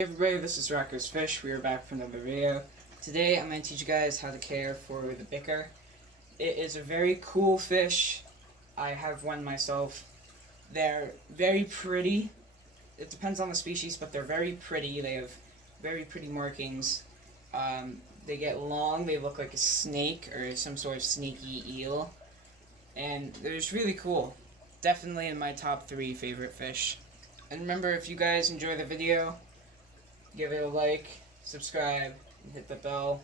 Hey everybody, this is Rocco's Fish. We are back for another video. Today I'm going to teach you guys how to care for the bichir. It is a very cool fish. I have one myself. They're very pretty. It depends on the species, but they're very pretty. They have very pretty markings. They get long. They look like a snake or some sort of snaky eel. And they're just really cool. Definitely in my top 3 favorite fish. And remember, if you guys enjoy the video, give it a like, subscribe, and hit the bell,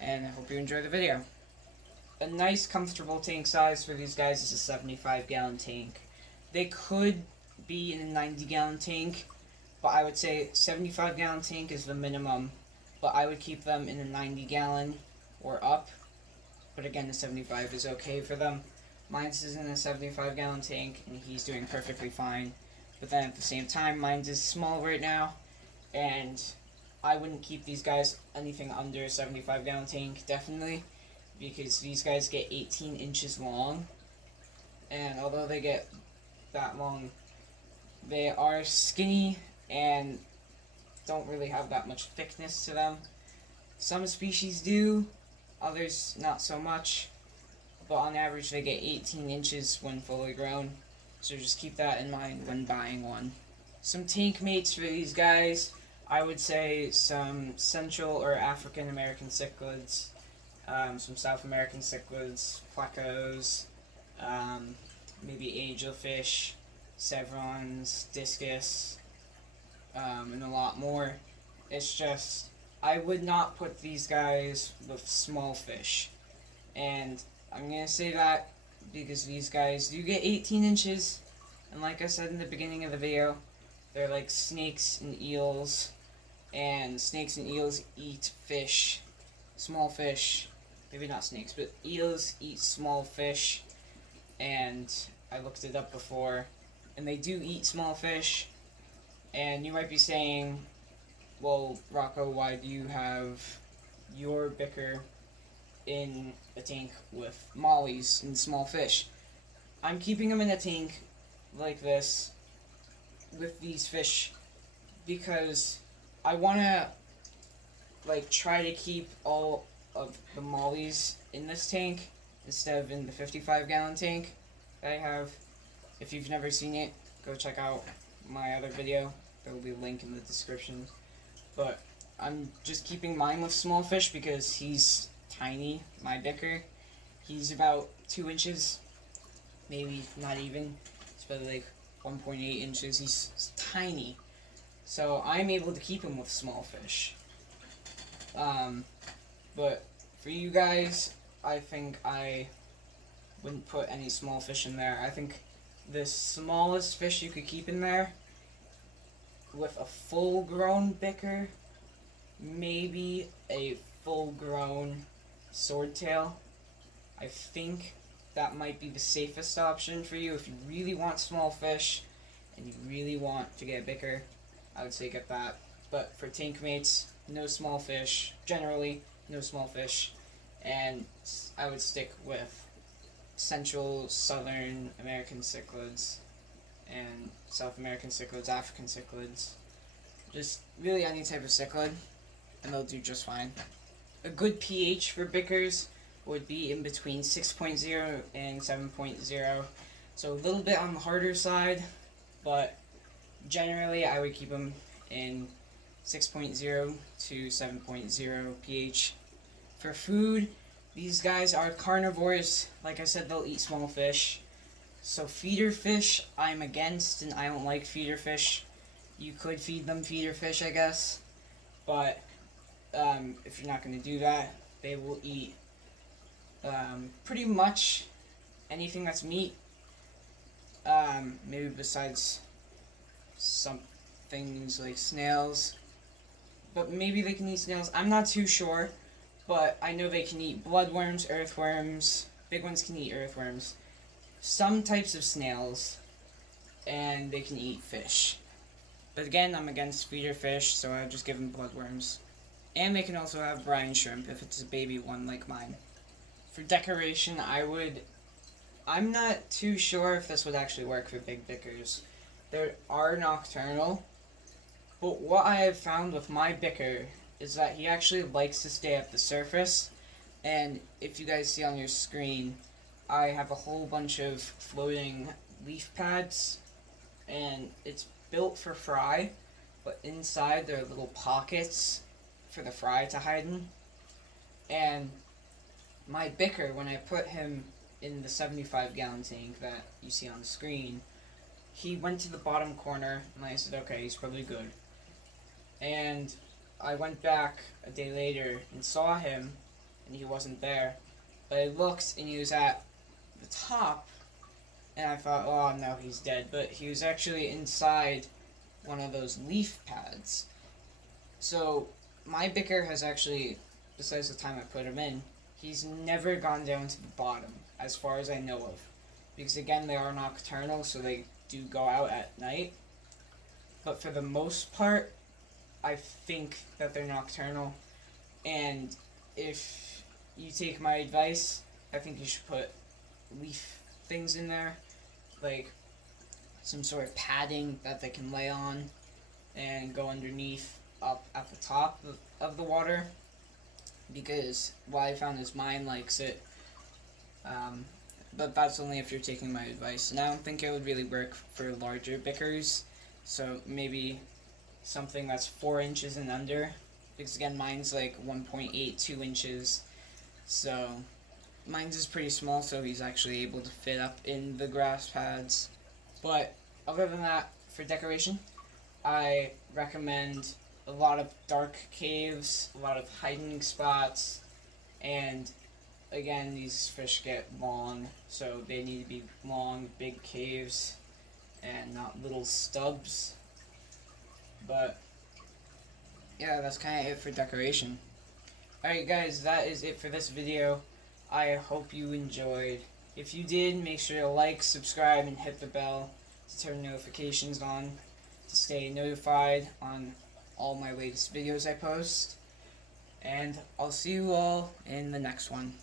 and I hope you enjoy the video. A nice comfortable tank size for these guys is a 75-gallon tank. They could be in a 90-gallon tank, but I would say 75-gallon tank is the minimum, but I would keep them in a 90-gallon or up, but again, the 75 is okay for them. Mine's is in a 75-gallon tank, and he's doing perfectly fine, but then at the same time, mine's is small right now, and I wouldn't keep these guys anything under a 75-gallon tank, definitely, because these guys get 18 inches long, and although they get that long, they are skinny and don't really have that much thickness to them. Some species do, others not so much, but on average they get 18 inches when fully grown, so just keep that in mind when buying one. Some tank mates for these guys, I would say some Central or African American cichlids, some South American cichlids, plecos, maybe angelfish, chevrons, discus, and a lot more. It's just, I would not put these guys with small fish. And I'm going to say that because these guys do get 18 inches, and like I said in the beginning of the video, they're like snakes and eels, and snakes and eels eat fish, small fish, maybe not snakes, but eels eat small fish, and I looked it up before, and they do eat small fish, and you might be saying, well, Rocco, why do you have your bichir in a tank with mollies and small fish? I'm keeping them in a tank like this with these fish because I want to try to keep all of the mollies in this tank instead of in the 55-gallon tank that I have. If you've never seen it, go check out my other video. There will be a link in the description. But I'm just keeping mine with small fish because he's tiny, my bichir. He's about 2 inches, maybe not even. It's probably like 1.8 inches. He's tiny. So I'm able to keep him with small fish. But for you guys, I think I wouldn't put any small fish in there. I think the smallest fish you could keep in there with a full-grown bichir, maybe a full-grown swordtail. I think that might be the safest option for you if you really want small fish and you really want to get bichir. I would say get that. But for tank mates, no small fish. Generally, no small fish. And I would stick with Central, Southern American cichlids, and South American cichlids, African cichlids. Just really any type of cichlid, and they'll do just fine. A good pH for bichirs would be in between 6.0 and 7.0. So a little bit on the harder side, but generally I would keep them in 6.0 to 7.0 pH. For food, these guys are carnivores. Like I said, they'll eat small fish. So feeder fish, I'm against, and I don't like feeder fish. You could feed them feeder fish, I guess. But if you're not going to do that, they will eat pretty much anything that's meat. Maybe besides some things like snails. But maybe they can eat snails. I'm not too sure. But I know they can eat bloodworms, earthworms. Big ones can eat earthworms. Some types of snails. And they can eat fish. But again, I'm against feeder fish, so I would just give them bloodworms. And they can also have brine shrimp if it's a baby one like mine. For decoration, I'm not too sure if this would actually work for big bichirs. They are nocturnal, But what I have found with my bicker is that he actually likes to stay at the surface. And if you guys see on your screen, I have a whole bunch of floating leaf pads, and it's built for fry, but inside there are little pockets for the fry to hide in. And my bicker, when I put him in the 75-gallon tank that you see on the screen, he went to the bottom corner, and I said, okay, he's probably good. And I went back a day later and saw him, and he wasn't there. But I looked, and he was at the top, and I thought, oh no, he's dead. But he was actually inside one of those leaf pads. So my bicker has actually, besides the time I put him in, he's never gone down to the bottom, as far as I know of. Because again, they are nocturnal, so they do go out at night. But for the most part, I think that they're nocturnal. And if you take my advice, I think you should put leaf things in there, like some sort of padding that they can lay on and go underneath up at the top of the water, because what I found is mine likes it, but that's only if you're taking my advice, and I don't think it would really work for larger bickers, so maybe something that's 4 inches and under, because again mine's like 1.82 inches, so mine's is pretty small, so he's actually able to fit up in the grass pads. But other than that, for decoration, I recommend a lot of dark caves, a lot of hiding spots, and again, these fish get long, so they need to be long, big caves, and not little stubs. But yeah, that's kind of it for decoration. Alright guys, that is it for this video. I hope you enjoyed. If you did, make sure to like, subscribe, and hit the bell to turn notifications on to stay notified on all my latest videos I post. And I'll see you all in the next one.